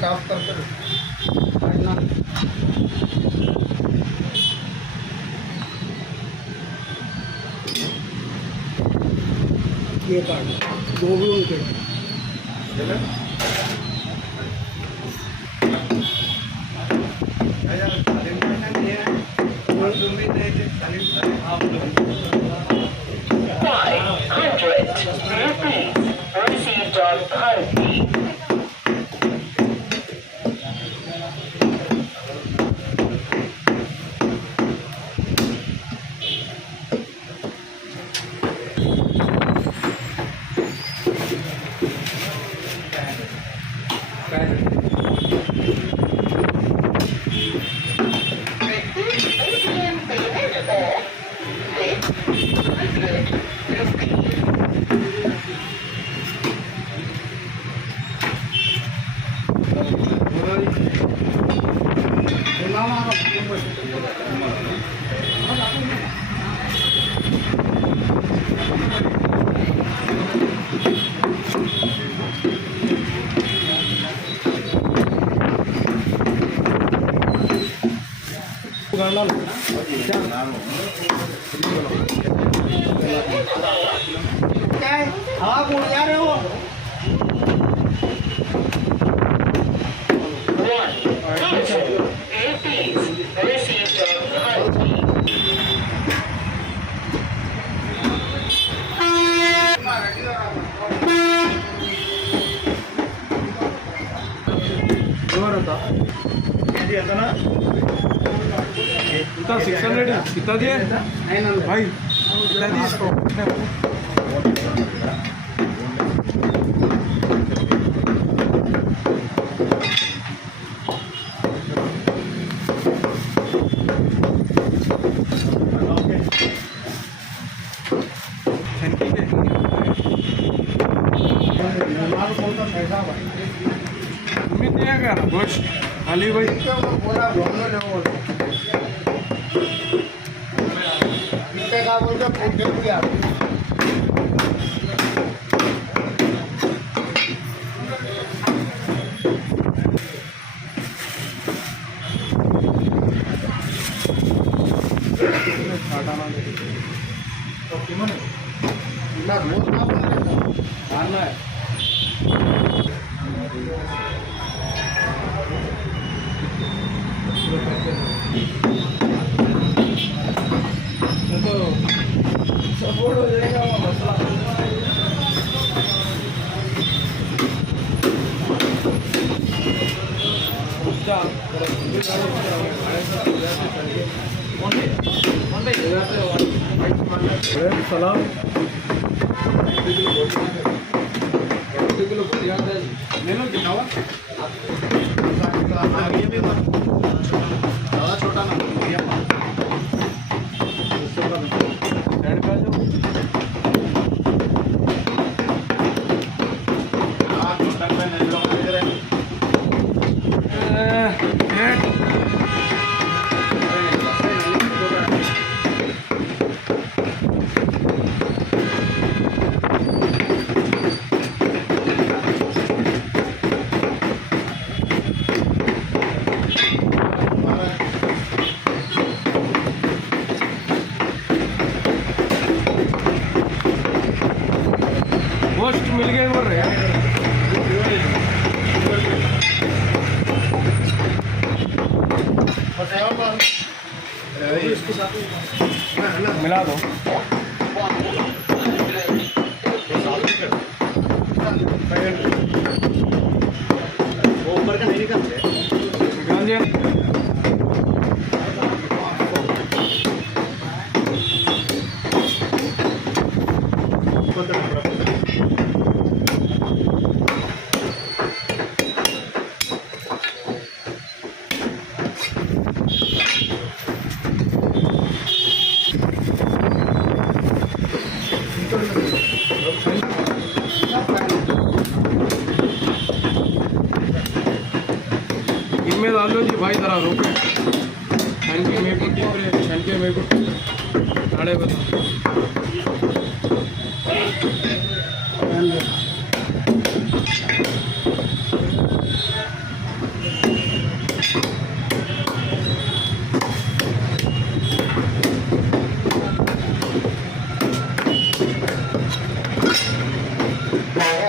साफ करते ये कार्ड दो भी उनके received on currency. क्या है हवा कौन जा रहे हो Received on heartbeat. कितना 600 कितना दिए भाई कितना दिए इसको तुम्हें दिया क्या ना गोश्त खाली भाई का बोलते क्या सपोर्ट हो जाएगा वो मसला सलाम ले लो कितना छोटा ना ऐड कर दो गोश्त मिल गए बोल रहे हैं मिला दो ऊपर का नहीं निकाल दिया इनमें डाल दो जी भाई जरा रोके छनके मेरे को छनके मेरे को साढ़े बता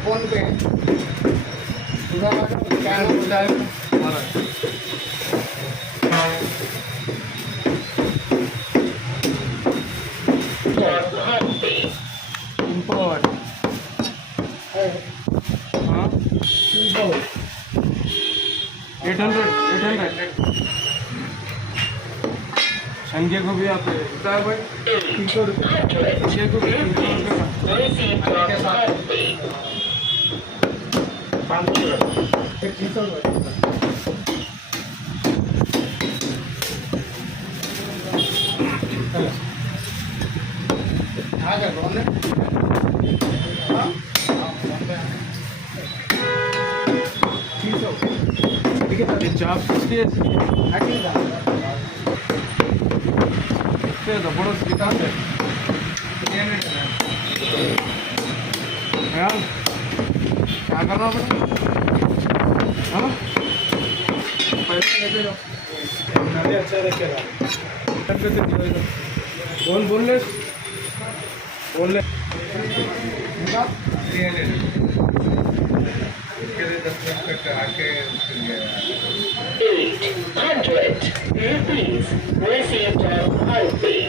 फोन पे क्या होता है इंपोर्ट हाँ 800 छनके को भी आप कितना है भाई 300 रुपये छः को भी 300 रुपये का Received on heartbeat. 300 आ गया कौन है हाँ 300 ठीक है ये चाप किसकी है तो बड़ो कितना है यार क्या करना पड़ेगा हाँ पैसे लेके जाओ अच्छा रखेगा boneless boneless biryani 800 rupees received on Botee.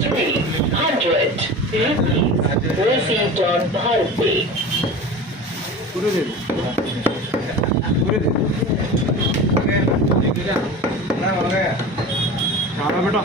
300 rupees received on Botee. पूरे दे ना हो गया खाना बेटा